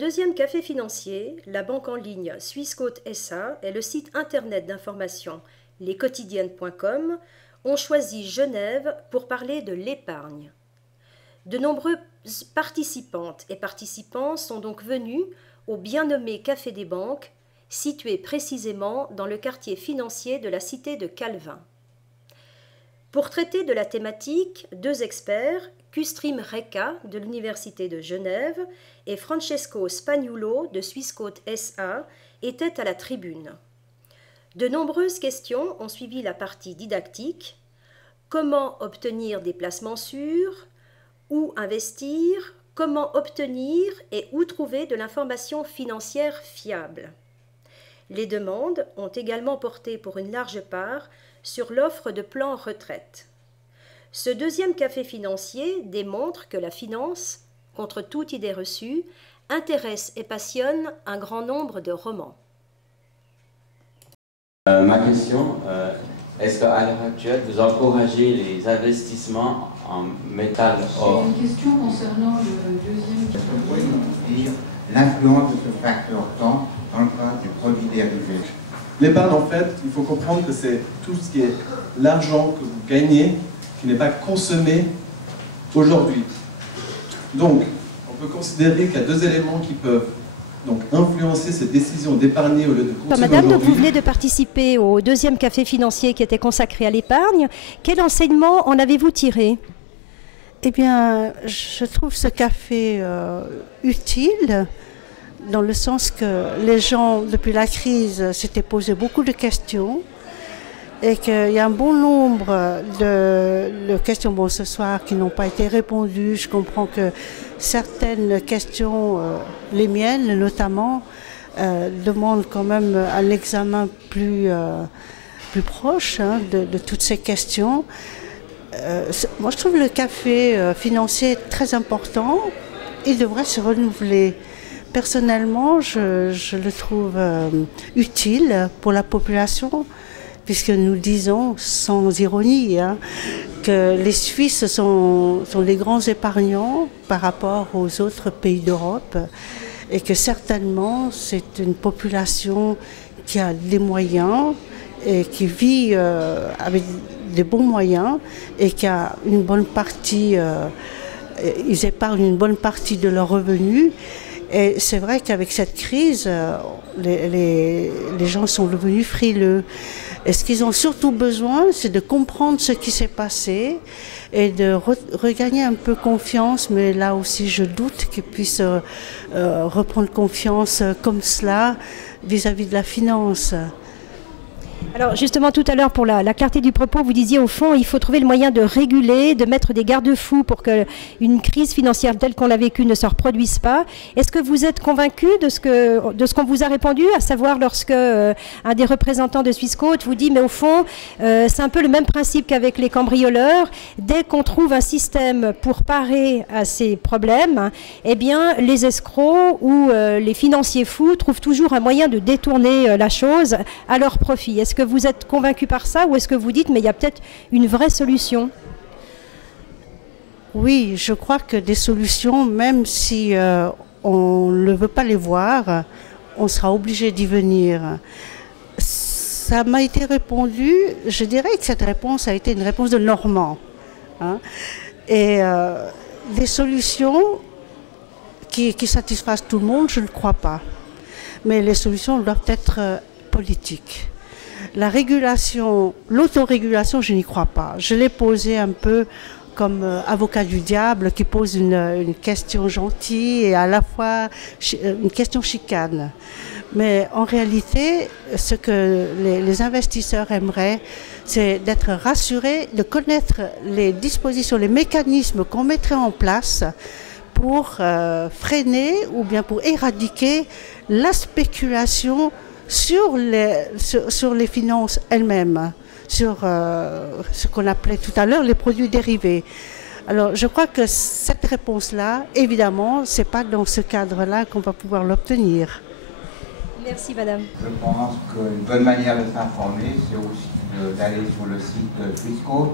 deuxième café financier, la banque en ligne Swissquote SA et le site internet d'information lesquotidiennes.com ont choisi Genève pour parler de l'épargne. De nombreuses participantes et participants sont donc venus au bien nommé Café des Banques, situé précisément dans le quartier financier de la cité de Calvin. Pour traiter de la thématique, deux experts, Kustrim Reka de l'Université de Genève et Francesco Spagnuolo de Swissquote SA, étaient à la tribune. De nombreuses questions ont suivi la partie didactique. Comment obtenir des placements sûrs? Où investir? Comment obtenir et où trouver de l'information financière fiable? Les demandes ont également porté pour une large part sur l'offre de plans retraite. Ce deuxième café financier démontre que la finance, contre toute idée reçue, intéresse et passionne un grand nombre de romans. Ma question, est-ce qu'à l'heure actuelle, vous encouragez les investissements en métal or? J'ai une question concernant le deuxième. Est-ce que vous pouvez nous dire l'influence de ce facteur temps dans le cas du produit dérivé? L'épargne, en fait, il faut comprendre que c'est tout ce qui est l'argent que vous gagnez qui n'est pas consommé aujourd'hui. Donc, on peut considérer qu'il y a deux éléments qui peuvent donc influencer cette décision d'épargner au lieu de consommer. Madame, donc vous venez de participer au deuxième café financier qui était consacré à l'épargne. Quel enseignement en avez-vous tiré? Eh bien, je trouve ce café utile, dans le sens que les gens, depuis la crise, s'étaient posé beaucoup de questions et qu'il y a un bon nombre de questions, bon, ce soir, qui n'ont pas été répondues. Je comprends que certaines questions, les miennes notamment, demandent quand même un examen plus proche de toutes ces questions. Moi, je trouve le café financier très important. Il devrait se renouveler. Personnellement, je le trouve utile pour la population, puisque nous disons, sans ironie, hein, que les Suisses sont les grands épargnants par rapport aux autres pays d'Europe, et que certainement c'est une population qui a des moyens et qui vit avec des bons moyens et qui a une bonne partie, ils épargnent une bonne partie de leurs revenus. Et c'est vrai qu'avec cette crise, les gens sont devenus frileux. Et ce qu'ils ont surtout besoin, c'est de comprendre ce qui s'est passé et de regagner un peu confiance. Mais là aussi, je doute qu'ils puissent reprendre confiance comme cela vis-à-vis de la finance. Alors justement, tout à l'heure, pour la clarté du propos, vous disiez au fond, il faut trouver le moyen de réguler, de mettre des garde-fous pour qu'une crise financière telle qu'on l'a vécue ne se reproduise pas. Est-ce que vous êtes convaincu de ce qu'on vous a répondu, à savoir lorsque un des représentants de Swissquote vous dit, mais au fond, c'est un peu le même principe qu'avec les cambrioleurs. Dès qu'on trouve un système pour parer à ces problèmes, eh bien, les escrocs ou les financiers fous trouvent toujours un moyen de détourner la chose à leur profit. Est-ce que vous êtes convaincu par ça ou est-ce que vous dites mais il y a peut-être une vraie solution? Oui, je crois que des solutions, même si on ne veut pas les voir, on sera obligé d'y venir. Ça m'a été répondu, je dirais que cette réponse a été une réponse de Normand. Hein, et des solutions qui satisfassent tout le monde, je ne crois pas. Mais les solutions doivent être politiques. La régulation, l'autorégulation, je n'y crois pas. Je l'ai posé un peu comme avocat du diable qui pose une question gentille et à la fois une question chicane. Mais en réalité, ce que les investisseurs aimeraient, c'est d'être rassurés, de connaître les dispositions, les mécanismes qu'on mettrait en place pour freiner ou bien pour éradiquer la spéculation sur les finances elles-mêmes, sur ce qu'on appelait tout à l'heure les produits dérivés. Alors je crois que cette réponse-là, évidemment, ce n'est pas dans ce cadre-là qu'on va pouvoir l'obtenir. Merci madame. Je pense qu'une bonne manière de s'informer, c'est aussi d'aller sur le site de Swissquote